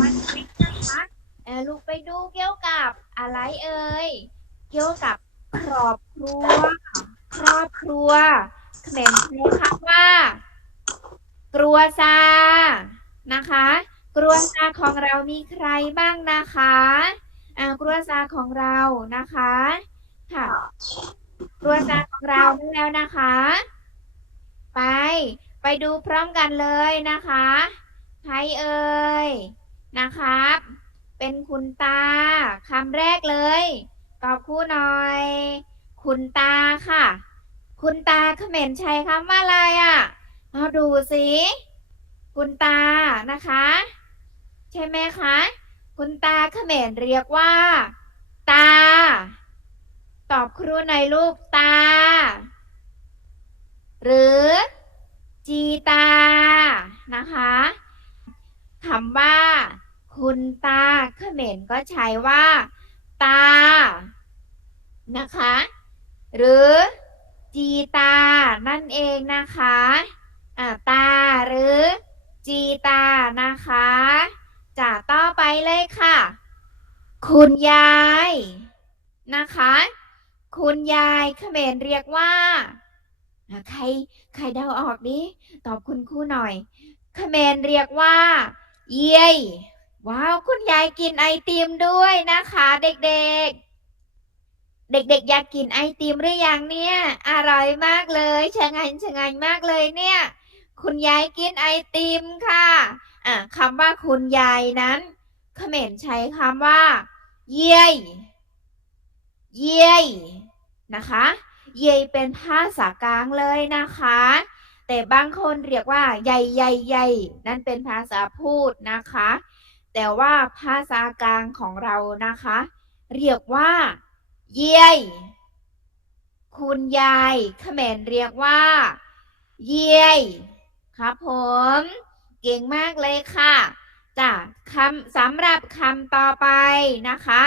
วันนี้นะคะเออลูกไปดูเกี่ยวกับอะไรเอ่ย เกี่ยวกับครอบครัว ครอบครัวเขมรใช้คำว่ากรัวซา นะคะกรัวซาของเรามีใครบ้างนะคะอ่ากรัวซาของเรานะคะ ค่ะกรัวซาของเราได้แล้วนะคะ ไป ไปดูพร้อมกันเลยนะคะ ใครเอ่ยนะครับ เป็นคุณตาคำแรกเลยตอบคู่หน่อย คุณตาค่ะ คุณตาเขมรใช้คำว่าอะไรอะเอาดูสิคุณตานะคะ ใช่ไหมคะ คุณตาเขมรเรียกว่า ตา ตอบครูหน่อยลูกตา หรือ จีตา นะคะ คำว่า คุณตาเขมรก็ใช้ว่า ตา นะคะ หรือจีตา นั่นเองนะคะอ่าตาหรือจีตานะคะจะต่อไปเลยค่ะ คุณยายนะคะ คุณยายเขมรเรียกว่า ใครใครเดาออกดิตอบคุณครูหน่อยเขมรเรียกว่า เย้ยว้าว คุณยายกินไอติมด้วยนะคะ เด็กๆ เด็กๆ อยากกินไอติมหรือยังเนี่ย อร่อยมากเลยชะงันชะงันมากเลยเนี่ย คุณยายกินไอติมค่ะ อะคำว่าคุณยายนั้นเขมรใช้คำว่า เย้ยเย้ยนะคะ เย่เป็นภาษากลางเลยนะคะ แต่บางคนเรียกว่าใหญ่ใหญ่ใหญ่นั่นเป็นภาษาพูดนะคะ แต่ว่าภาษากลางของเรานะคะ เรียกว่า เย่ยคุณยายเขมรเรียกว่า เย่ยครับผม เก่งมากเลยค่ะจ้ะคำสำหรับคำต่อไปนะคะ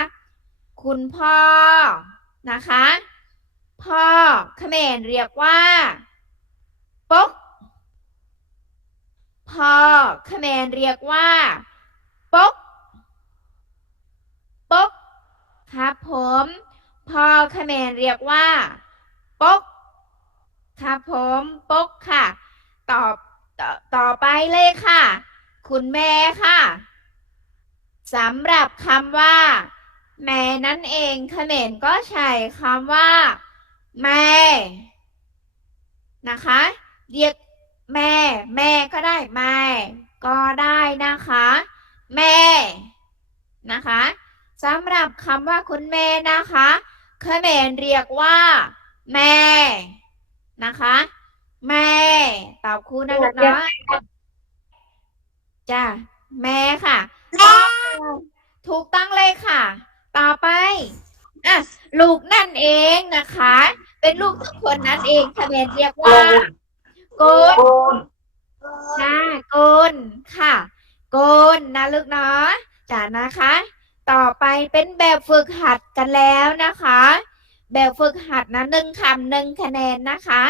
คุณพ่อนะคะ พ่อเขมรเรียกว่า ป๊กพ่อเขมรเรียกว่าป๊กป๊กครับผมพ่อเขมรเรียกว่าป๊กครับผมป๊กค่ะ ตอบต่อต่อไปเลยค่ะ คุณแม่ค่ะสำหรับคำว่า แม่นั่นเองเขมรก็ใช้คำว่า แม่ นะคะ เรียกแม่ แม่ก็ได้แม่ก็ได้นะคะ แม่นะคะสำหรับคำว่าคุณแม่นะคะเขมรเรียกว่า แม่นะคะ แม่ตอบครูนะลูกเนาะจ้ะแม่ค่ะ ถูกต้องเลยค่ะ ต่อไปอะลูกนั่นเองนะคะ เป็นลูกทุกคนนั่นเองทะเบียนเรียกว่า โกนจ้าโกนค่ะ โกนนะลูกเนาะจ้านะคะ ต่อไปเป็นแบบฝึกหัดกันแล้วนะคะ แบบฝึกหัดนะหนึ่งคำหนึ่งคะแนนนะคะ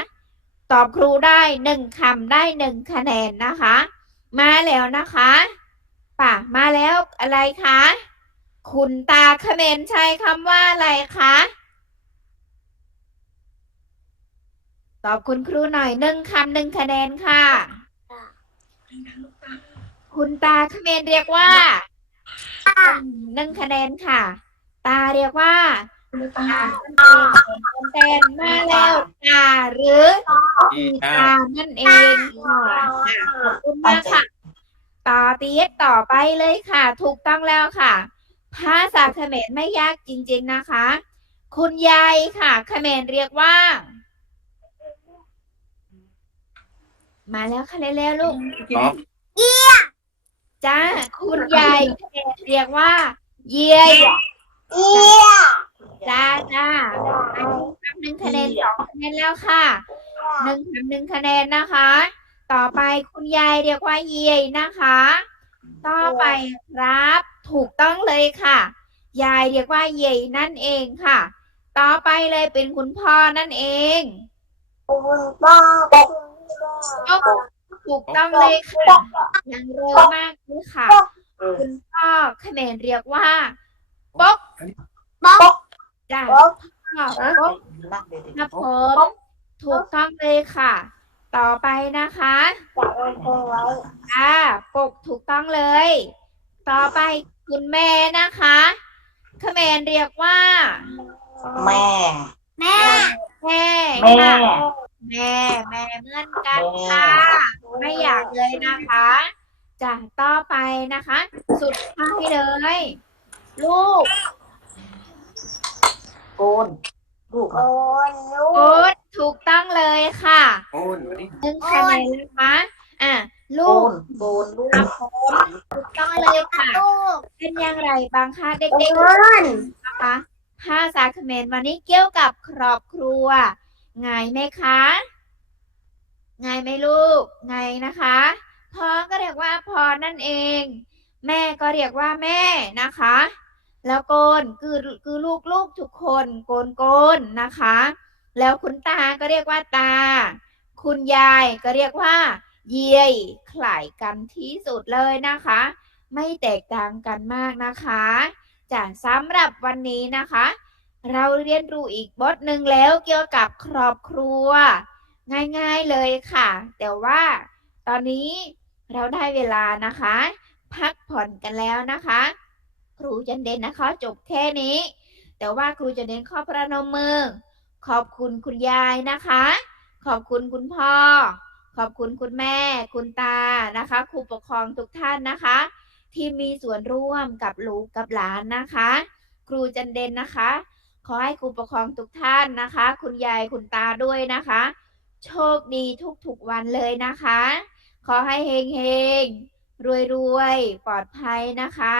ตอบครูได้หนึ่งคำได้หนึ่งคะแนนนะคะ มาแล้วนะคะป่ะมาแล้วอะไรคะ คุณตาเขมรใช้คำว่าอะไรคะ ตอบคุณครูหน่อยหนึ่งคำหนึ่งคะแนนค่ะ คุณตาเขมรเรียกว่าหนึ่งคะแนนค่ะ ตาเรียกว่าตาเต้นมาแล้วตาหรืออีตาอานั่นเองค่ะขอบคุณมากค่ะ ต่อตีดต่อไปเลยค่ะ ถูกต้องแล้วค่ะ ภาษาเขมรไม่ยากจริง ๆนะคะ คุณยายค่ะเขมรเรียกว่า มาแล้วค่ะเร็วๆลูกอ๋อ จ้าคุณยายเขมรเรียกว่า เยียยจ้าจ้าอันนี้คำหนึ่งคะแนนสองคะแนนแล้วค่ะหนึ่งคำหนึ่งคะแนนนะคะ ต่อไปคุณยายเรียกว่าเยียยนะคะ ต่อไปครับถูกต้องเลยค่ะ ยายเรียกว่าเยียยนั่นเองค่ะ ต่อไปเลยเป็นคุณพ่อนั่นเอง ถูกต้องเลยค่ะยังเร็วมากเลยค่ะคุณพ่อเขมรเรียกว่าป๊กป๊อกจ้ะป๊อกพ่อป๊กครับผมถูกต้องเลยค่ะ ต่อไปนะคะจับมันคงไว้อ่าปกถูกต้องเลย ต่อไปคุณแม่นะคะเขมรเรียกว่า แม่ แม่ แม่แม่ค่ะ แม่แม่เหมือนกันค่ะ ไม่อยากเลยนะคะจ้ะต่อไปนะคะ สุดท้ายเลย ลูกโกนลูกโอ้ยลูโอ๊กตถูกต้องเลยค่ะโอ้ยวันนี้หนึ่งคะแนนนะคะอะโกลูกนโกนลูกครับผมถูกต้องเลยค่ะ ลูกเป็นอย่างไรบ้างคะเด็เด็กกๆนะคะภาษาเขมรวันนี้เกี่ยวกับครอบครัว ง่ายไหมคะง่ายไหมลูกง่ายนะคะพ่อก็เรียกว่าพ่อนั่นเอง แม่ก็เรียกว่าแม่นะคะ แล้วโกนคือคือลูกลูกทุกคนโกนโกนนะคะ แล้วคุณตาก็เรียกว่าตา คุณยายก็เรียกว่า เยียยคล้ายกันที่สุดเลยนะคะ ไม่แตกต่างกันมากนะคะจ้ะสำหรับวันนี้นะคะ เราเรียนรู้อีกบทหนึ่งแล้วเกี่ยวกับครอบครัว ง่ายๆเลยค่ะ แต่ว่าตอนนี้เราได้เวลานะคะ พักผ่อนกันแล้วนะคะ ครูจันเด่นนะคะจบแค่นี้ แต่ว่าครูจันเด่นขอประนมมือ ขอบคุณคุณยายนะคะ ขอบคุณคุณพ่อ ขอบคุณคุณแม่ คุณตานะคะครูปกครองทุกท่านนะคะ ที่มีส่วนร่วมกับลูกกับหลานนะคะ ครูจันเด่นนะคะ ขอให้ครูปกครองทุกท่านนะคะ คุณยายคุณตาด้วยนะคะ โชคดีทุกๆวันเลยนะคะ ขอให้เฮงเฮงรวยรวยๆปลอดภัยนะคะ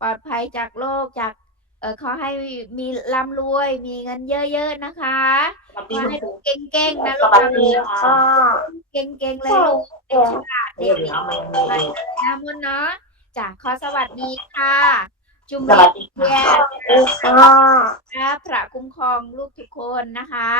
ปลอดภัยจากโรคจากเออขอให้มีร่ำรวยมีเงินเยอะๆนะคะสวัสขดีอคุณให้ครูเก่งๆนะสลูกวัสนะดีค่ะเก่งๆเลยลูกเด็กฉลาดเดี๋เด็ยวกเดี๋ยวไม่ๆมีไปเองนะมุนเนาะจ้ะขอสวัสดีค่ะ จุมสวัสดีเรียค่ะนค่ะพระคุ้มครองลูกทุกคนนะคะ